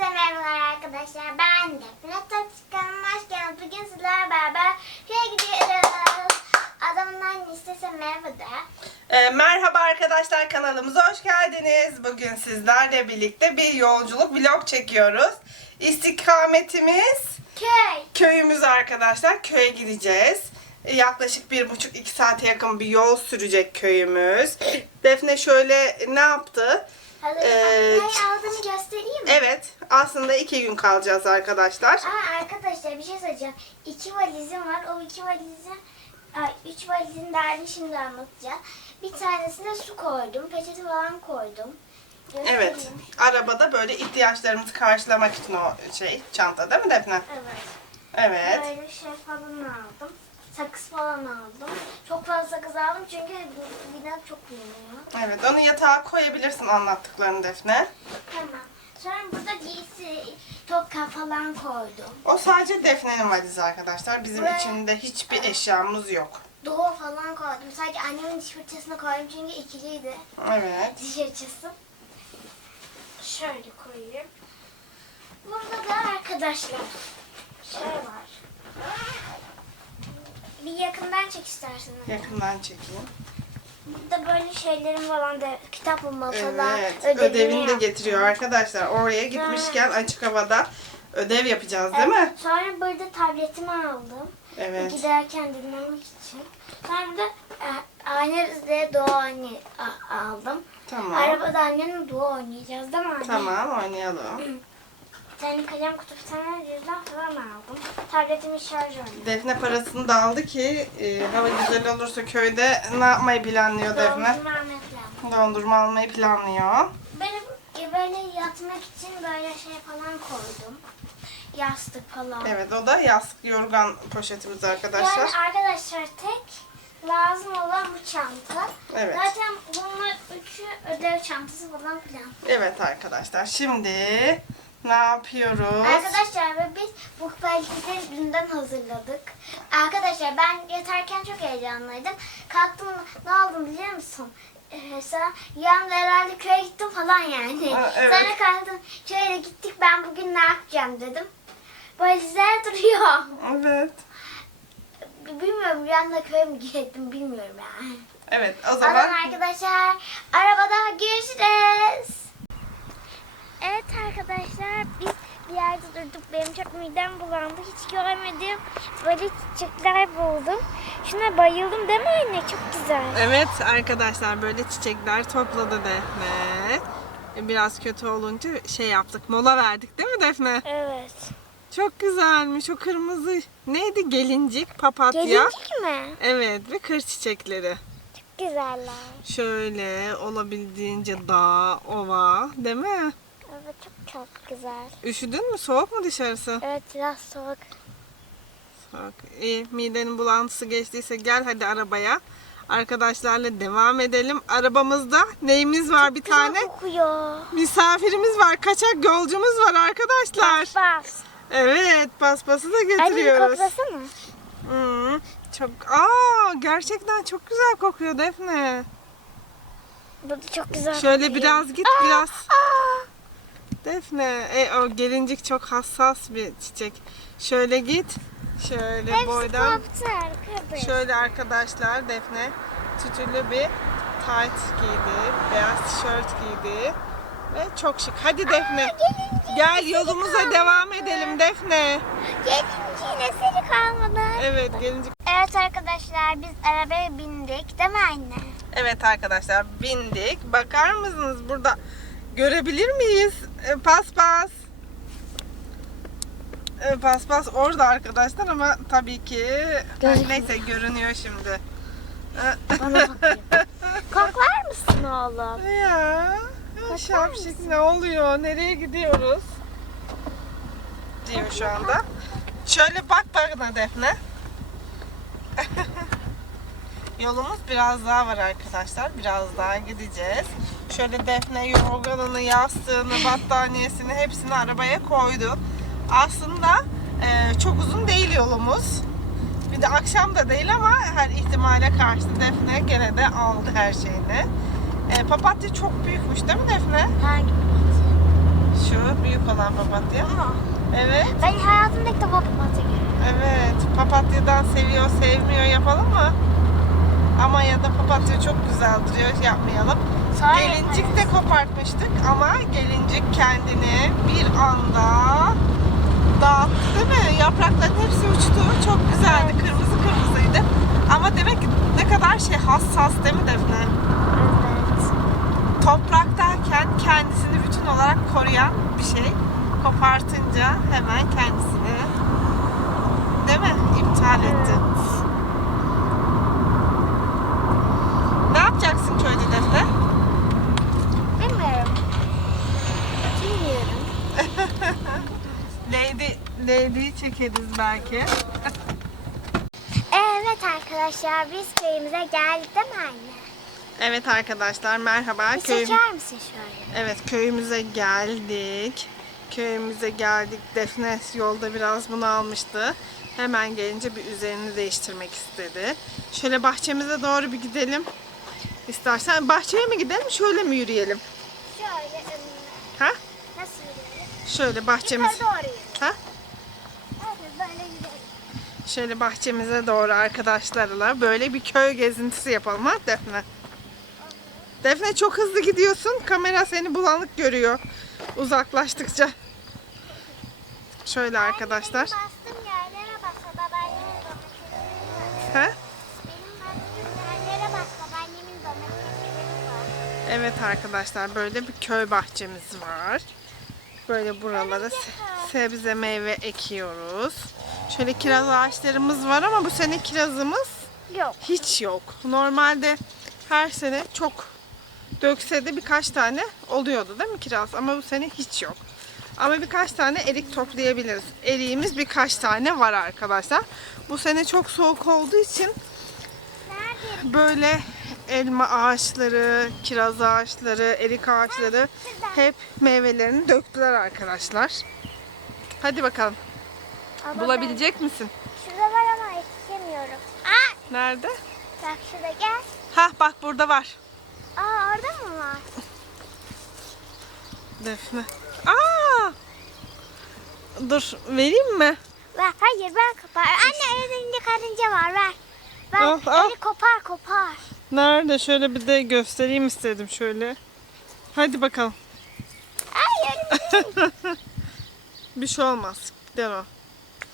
Herkese merhabalar arkadaşlar. Ben Defne Tatıkan'ın hoş geldiniz. Bugün sizlerle beraber köye gidiyoruz. Adamın annesi size merhaba de. Ee, merhaba arkadaşlar kanalımıza hoş geldiniz. Bugün sizlerle birlikte bir yolculuk vlog çekiyoruz. İstikametimiz Köy. köyümüz arkadaşlar. Köye gideceğiz. Ee, Yaklaşık bir buçuk iki saate yakın bir yol sürecek köyümüz. Defne şöyle ne yaptı? Evet. ne aldığını göstereyim mi? Evet aslında iki gün kalacağız arkadaşlar. Aa, arkadaşlar bir şey söyleyeceğim. İki valizim var. O iki valizin Ay, üç valizin derdini şimdi anlatacağım. Bir tanesine su koydum. Peçete falan koydum. Göstereyim. Evet. Arabada böyle ihtiyaçlarımızı karşılamak için o şey çanta değil mi Defne? Evet. Evet. Böyle şey falan aldım. Sakız falan aldım. Çok fazla sakız aldım çünkü bina çok büyüyor. Evet onu yatağa koyabilirsin anlattıklarını Defne. Tamam. Sonra burada giysi, toka falan koydum. O sadece Defne'nin valizi arkadaşlar. Bizim Ve- içinde hiçbir eşyamız yok. Doğu falan koydum. Sadece annemin diş fırçasını koydum çünkü ikiliydi Evet. diş fırçası. Şöyle koyayım. Burada da arkadaşlar şey var. Bir yakından çek isterseniz. Yakından çekeyim. Burada böyle şeylerim falan da kitap falan. Evet. ödevini de getiriyor arkadaşlar. Oraya gitmişken açık havada ödev yapacağız değil mi? Sonra burada tabletimi aldım. Evet. Giderken dinlemek için. Sonra da e, annemle doğa oyunu a- aldım. Tamam. Arabada annemle doğa oynayacağız değil mi anne? Tamam oynayalım. Bir tane kalem kutu, bir tane cüzdan falan aldım. Tabletimin şarj oyunu. Defne parasını da aldı ki e, hava güzel olursa köyde ne yapmayı planlıyor Defne? Dondurma. Dondurma almayı planlıyor. Benim e, böyle yatmak için böyle şey falan koydum. Yastık falan. Evet o da yastık yorgan poşetimiz arkadaşlar. Yani arkadaşlar tek lazım olan bu çanta. Evet. Zaten bunlar üçü ödev çantası falan filan. Evet arkadaşlar şimdi ne yapıyoruz? Arkadaşlar ve biz bu belgeleri dünden hazırladık. Arkadaşlar ben yatarken çok heyecanlıydım. Kalktım ne aldım biliyor musun? Ee, sonra yarın herhalde köye gittim falan yani. Ha, evet. Sonra kalktım şöyle gittik ben bugün ne yapacağım dedim. Valizler duruyor. Evet. Bilmiyorum rüyamda köye mi gittim bilmiyorum yani. Evet o zaman arkadaşlar. Arabada görüşürüz. Evet arkadaşlar biz bir yerde durduk. Benim çok midem bulandı. Hiç görmedim. Böyle çiçekler buldum. Şuna bayıldım değil mi anne? Çok güzel. Evet arkadaşlar böyle çiçekler topladı Defne. Biraz kötü olunca şey yaptık mola verdik değil mi Defne? Evet. Çok güzelmiş o kırmızı neydi gelincik papatya. Gelincik mi? Evet ve kır çiçekleri. Çok güzeller. Şöyle olabildiğince dağ, ova değil mi? Evet çok çok güzel. Üşüdün mü? Soğuk mu dışarısı? Evet biraz soğuk. Soğuk. İyi midenin bulantısı geçtiyse gel hadi arabaya. Arkadaşlarla devam edelim. Arabamızda neyimiz var bir tane? Kokuyor. Misafirimiz var. Kaçak yolcumuz var arkadaşlar. Bas. Evet, paspası da getiriyoruz. koklasana. Hmm, çok Aa, gerçekten çok güzel kokuyor Defne. Bu da çok güzel Şöyle kokuyor. biraz git Aa, biraz. aa. Defne, e, o gelincik çok hassas bir çiçek. Şöyle git. Şöyle Hepsi boydan. koptu arkadaş. Şöyle arkadaşlar Defne tütülü bir tight giydi. Beyaz tişört giydi. Ve çok şık. Hadi Defne. gelincik Gel yolumuza kalmadı. devam edelim Defne. Gelinciğin eseri kalmadı. Evet gelincik. Evet arkadaşlar biz arabaya bindik değil mi anne? Evet arkadaşlar bindik. Bakar mısınız burada görebilir miyiz? E, paspas. E, paspas orada arkadaşlar ama tabii ki Gözükmüyor. neyse görünüyor şimdi. E, Bana bakıyor. Koklar mısın oğlum? Ya şapşik ne oluyor? Nereye gidiyoruz? Diyor şu anda. Şöyle bak bana Defne. Yolumuz biraz daha var arkadaşlar. Biraz daha gideceğiz. Şöyle Defne yorganını, yastığını, battaniyesini hepsini arabaya koydu. Aslında e, çok uzun değil yolumuz. Bir de akşam da değil ama her ihtimale karşı Defne gene de aldı her şeyini. E, papatya çok büyükmüş değil mi Defne? Hangi Şu büyük olan papatya. Ama Evet. ben hayatımda ilk defa papatya görüyorum. Evet. Papatyadan seviyor, sevmiyor yapalım mı? Ama ya da papatya çok güzel duruyor. Yapmayalım. Sonra Gelincik de kopartmıştık ama gelincik kendini bir anda dağıttı değil mi? Yaprakların hepsi uçtu. Çok güzeldi. Kırmızı kırmızıydı. Ama demek ki ne kadar şey hassas değil mi Defne? Evet. Topraktayken kendisini bütün olarak koruyan bir şey. Kopartınca hemen kendisini değil mi? İptal etti yapacaksın köyde Defne? Bilmiyorum. Bilmiyorum. Lady, Lady'yi çekeriz belki. Evet arkadaşlar biz köyümüze geldik değil mi anne? Evet arkadaşlar merhaba. Bir Köy... çeker misin şöyle? Evet köyümüze geldik. Köyümüze geldik. Defne yolda biraz bunu almıştı. Hemen gelince bir üzerini değiştirmek istedi. Şöyle bahçemize doğru bir gidelim. İstersen bahçeye mi gidelim, şöyle mi yürüyelim? Şöyle Ha? nasıl yürüyelim? Şöyle bahçemiz. Yukarı doğru yürüyelim. Ha? Şöyle bahçemize doğru arkadaşlarla böyle bir köy gezintisi yapalım ha Defne? Defne çok hızlı gidiyorsun. Kamera seni bulanık görüyor. Uzaklaştıkça. Şöyle arkadaşlar. Var. Evet arkadaşlar böyle bir köy bahçemiz var. Böyle buralara se- sebze meyve ekiyoruz. Şöyle kiraz ağaçlarımız var ama bu sene kirazımız Yok. hiç yok. Normalde her sene çok dökse de birkaç tane oluyordu değil mi kiraz? Ama bu sene hiç yok. Ama birkaç tane erik toplayabiliriz. Eriğimiz birkaç tane var arkadaşlar. Bu sene çok soğuk olduğu için böyle elma ağaçları, kiraz ağaçları, erik ağaçları hep meyvelerini döktüler arkadaşlar. Hadi bakalım. Ama Bulabilecek misin? ben- Şurada var ama yetişemiyorum. Aa, Nerede? bak şurada gel. Hah bak burada var. Aa orada mı var? Defne. Aa! Dur vereyim mi? Ver, hayır ben kopar. Anne elinde karınca var ver. Ver, Al, al. kopar kopar. Nerede? Şöyle bir de göstereyim istedim şöyle. Hadi bakalım. Hayır. Bir şey olmaz. Devam.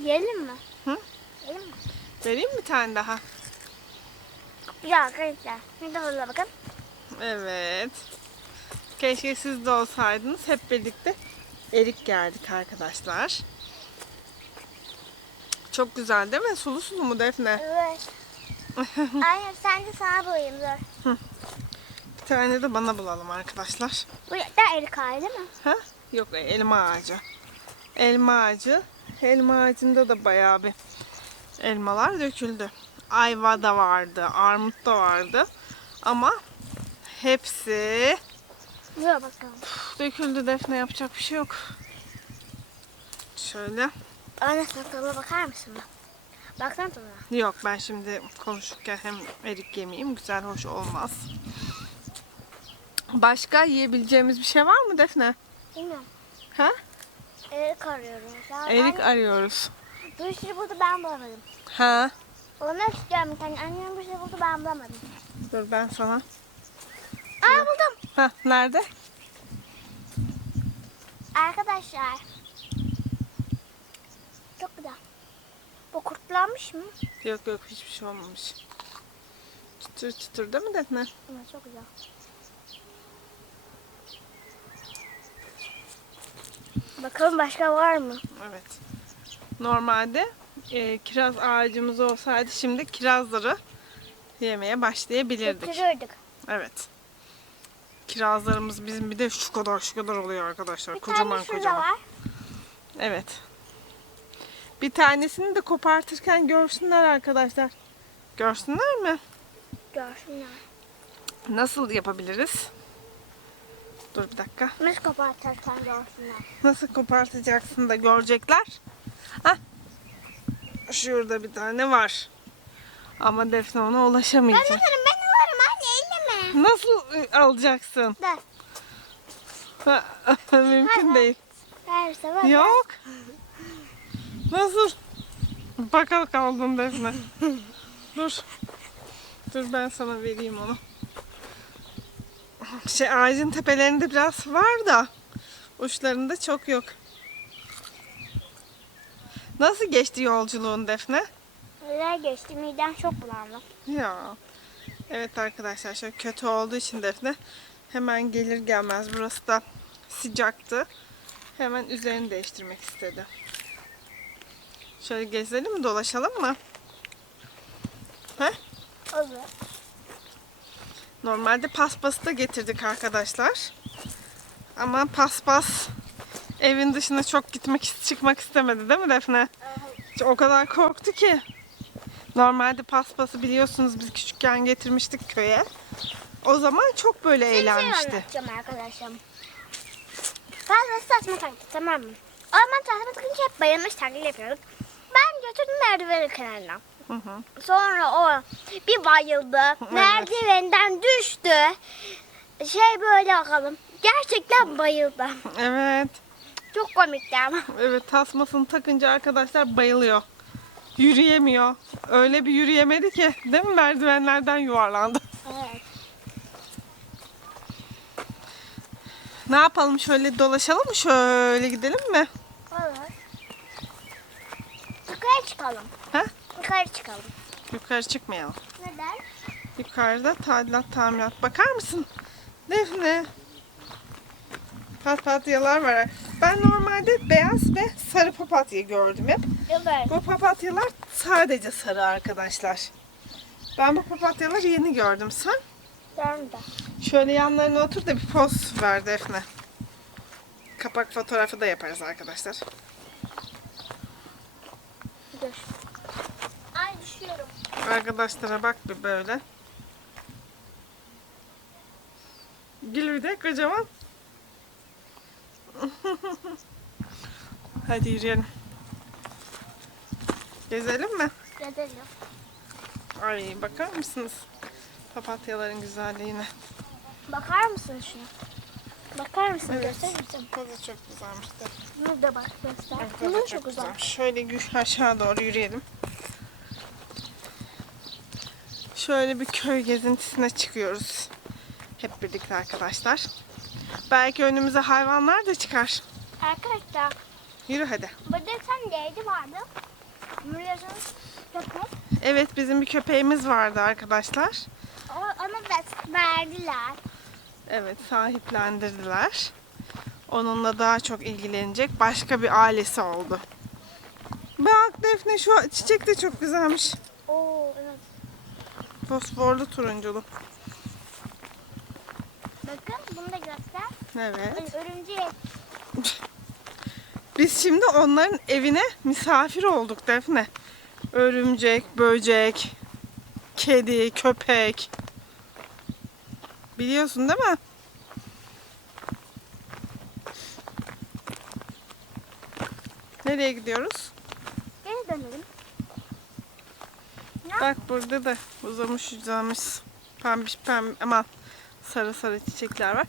Yiyelim mi? Hı? Yiyelim mi? Vereyim bir tane daha? Güzel arkadaşlar. Bir de burada bakın. Evet. Keşke siz de olsaydınız. Hep birlikte erik geldik arkadaşlar. Çok güzel değil mi? Sulu sulu mu Defne? Evet. Aynen sen de sana bulayım dur. Bir tane de bana bulalım arkadaşlar. Bu da erik ağacı değil mi? Ha? Yok elma ağacı. Elma ağacı. Elma ağacında da bayağı bir elmalar döküldü. Ayva da vardı, armut da vardı. Ama hepsi Dur bakalım. döküldü Defne yapacak bir şey yok. Şöyle. Anne tadına bakar mısın? bak? Baksana tadına. Yok ben şimdi konuşurken hem erik yemeyeyim güzel hoş olmaz. Başka yiyebileceğimiz bir şey var mı Defne? Bilmiyorum. Ha? Erik arıyorum. Ya Erik anne, arıyoruz. bir sürü buldu ben bulamadım. Ha? Bulmak istiyorum. Yani annem bir sürü buldu ben bulamadım. Dur ben sana. Aa buldum. Ha nerede? Arkadaşlar. Çok güzel. Bu kurtlanmış mı? Yok yok hiçbir şey olmamış. Çıtır çıtır değil mi Defne? Ama çok güzel. Bakalım başka var mı? Evet. Normalde e, kiraz ağacımız olsaydı şimdi kirazları yemeye başlayabilirdik. Götürürdük. Evet. Kirazlarımız bizim bir de şu kadar şu kadar oluyor arkadaşlar. Bir kocaman tane kocaman. var. Evet. Bir tanesini de kopartırken görsünler arkadaşlar. Görsünler mi? Görsünler. Nasıl yapabiliriz? Dur bir dakika. Nasıl kopartırsan görsünler. Nasıl kopartacaksın da görecekler. Hah. Şurada bir tane var. Ama Defne ona Ben ulaşamayacak. alırım ben alırım anne elleme. Nasıl e, alacaksın? Dur. Mümkün Hayır. değil. Verse var. Yok. Nasıl? Bakal kaldın Defne. Dur. Dur ben sana vereyim onu. Şey ağacın tepelerinde biraz var da uçlarında çok yok. Nasıl geçti yolculuğun Defne? Güzel geçti. Midem çok bulandı. Ya. Evet arkadaşlar şöyle kötü olduğu için Defne hemen gelir gelmez burası da sıcaktı. Hemen üzerini değiştirmek istedi. Şöyle gezelim mi dolaşalım mı? He? Olur. Normalde paspası da getirdik arkadaşlar. Ama paspas evin dışına çok gitmek çıkmak istemedi değil mi Defne? O kadar korktu ki. Normalde paspası biliyorsunuz biz küçükken getirmiştik köye. O zaman çok böyle Bir şey eğlenmişti. anlatacağım arkadaşım. Saçma taklit tamam mı? Orman saçma takınca hep bayılmış taklit yapıyorduk. Ben götürdüm merdiveni kenarına. Hı hı. Sonra o bir bayıldı. Merdivenden düştü. Şey böyle bakalım. Gerçekten bayıldı. Evet. Çok komikti ama. Evet tasmasını takınca arkadaşlar bayılıyor. Yürüyemiyor. Öyle bir yürüyemedi ki. Değil mi? Merdivenlerden yuvarlandı. Evet. Ne yapalım? Şöyle dolaşalım mı? Şöyle gidelim mi? Olur. Yukarı çıkalım. Ha? Yukarı çıkalım. Yukarı çıkmayalım. Neden? Yukarıda tadilat tamirat. Bakar mısın? Defne. Papatyalar var. Ben normalde beyaz ve sarı papatya gördüm hep. Evet. Bu papatyalar sadece sarı arkadaşlar. Ben bu papatyaları yeni gördüm. Sen Ben de. şöyle yanlarına otur da bir poz ver Defne. Kapak fotoğrafı da yaparız arkadaşlar. Ay düşüyorum. Arkadaşlara bak bir böyle. Gül bir de kocaman. Hadi yürüyelim. Gezelim mi? Gidelim. Ay bakar mısınız? Papatyaların güzelliğine. Bakar mısın şuna? Bakar mısın? Evet. Göster misin? Çok güzelmiş de. Bunu da bak göster. Evet, Bu bu da da çok güzel. Şöyle yü- aşağı doğru yürüyelim. Şöyle bir köy gezintisine çıkıyoruz. Hep birlikte arkadaşlar. Belki önümüze hayvanlar da çıkar. Arkadaşlar Yürü hadi. burada sen neydi vardı? Biliyorsunuz köpek. Evet bizim bir köpeğimiz vardı arkadaşlar. O, onu ver- verdiler. Evet sahiplendirdiler. Onunla daha çok ilgilenecek başka bir ailesi oldu. Bak Defne şu çiçek de çok güzelmiş. Oo evet. Fosforlu turunculu. Bakın bunu da göster. Evet. Örümcek. Biz şimdi onların evine misafir olduk Defne. Örümcek, böcek, kedi, köpek. Biliyorsun değil mi? Nereye gidiyoruz? Geri dönelim. Bak burada da uzamış uzamış pembiş pembe aman sarı sarı çiçekler var.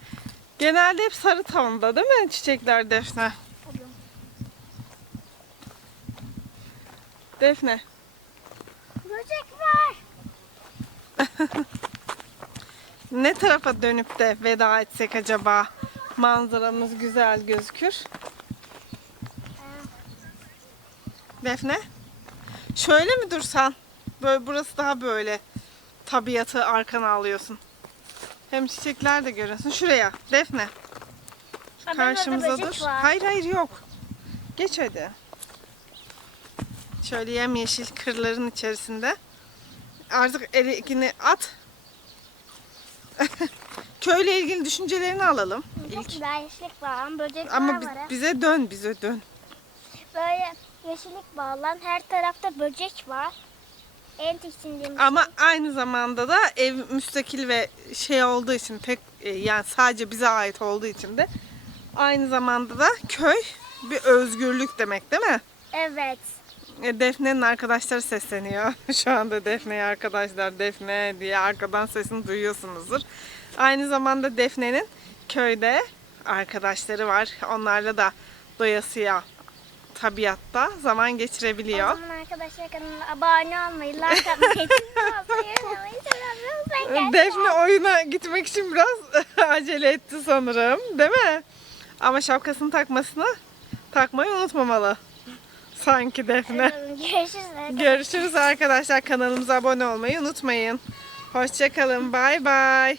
Genelde hep sarı tonda değil mi çiçekler Defne? Defne. Böcek var. Ne tarafa dönüp de veda etsek acaba? Manzaramız güzel gözükür. Defne? Şöyle mi dursan? Böyle burası daha böyle tabiatı arkana alıyorsun. Hem çiçekler de görüyorsun. Şuraya Defne. Aa, Karşımıza dur. Hayır hayır yok. Geç hadi. Şöyle yemyeşil kırların içerisinde. Artık elikini at. Köyle ilgili düşüncelerini alalım. Çok İlk. güzel yeşillik bağlan, böcekler Ama bi- var. ha. bize dön, bize dön. Böyle yeşillik bağlan, her tarafta böcek var. En tiksindiğim Ama aynı zamanda da ev müstakil ve şey olduğu için pek e, yani sadece bize ait olduğu için de aynı zamanda da köy bir özgürlük demek değil mi? Evet. E, Defne'nin arkadaşları sesleniyor. Şu anda Defne'ye arkadaşlar Defne diye arkadan sesini duyuyorsunuzdur. Aynı zamanda Defne'nin köyde arkadaşları var. Onlarla da doyasıya tabiatta zaman O geçirebiliyor. zaman arkadaşlar kanalıma abone olmayı, like atmayı. Defne oyuna gitmek için biraz acele etti sanırım. Değil mi? Ama şapkasını takmasını takmayı unutmamalı. Sanki Defne. Görüşürüz. Görüşürüz arkadaşlar. Kanalımıza abone olmayı unutmayın. Hoşçakalın. Bay bay.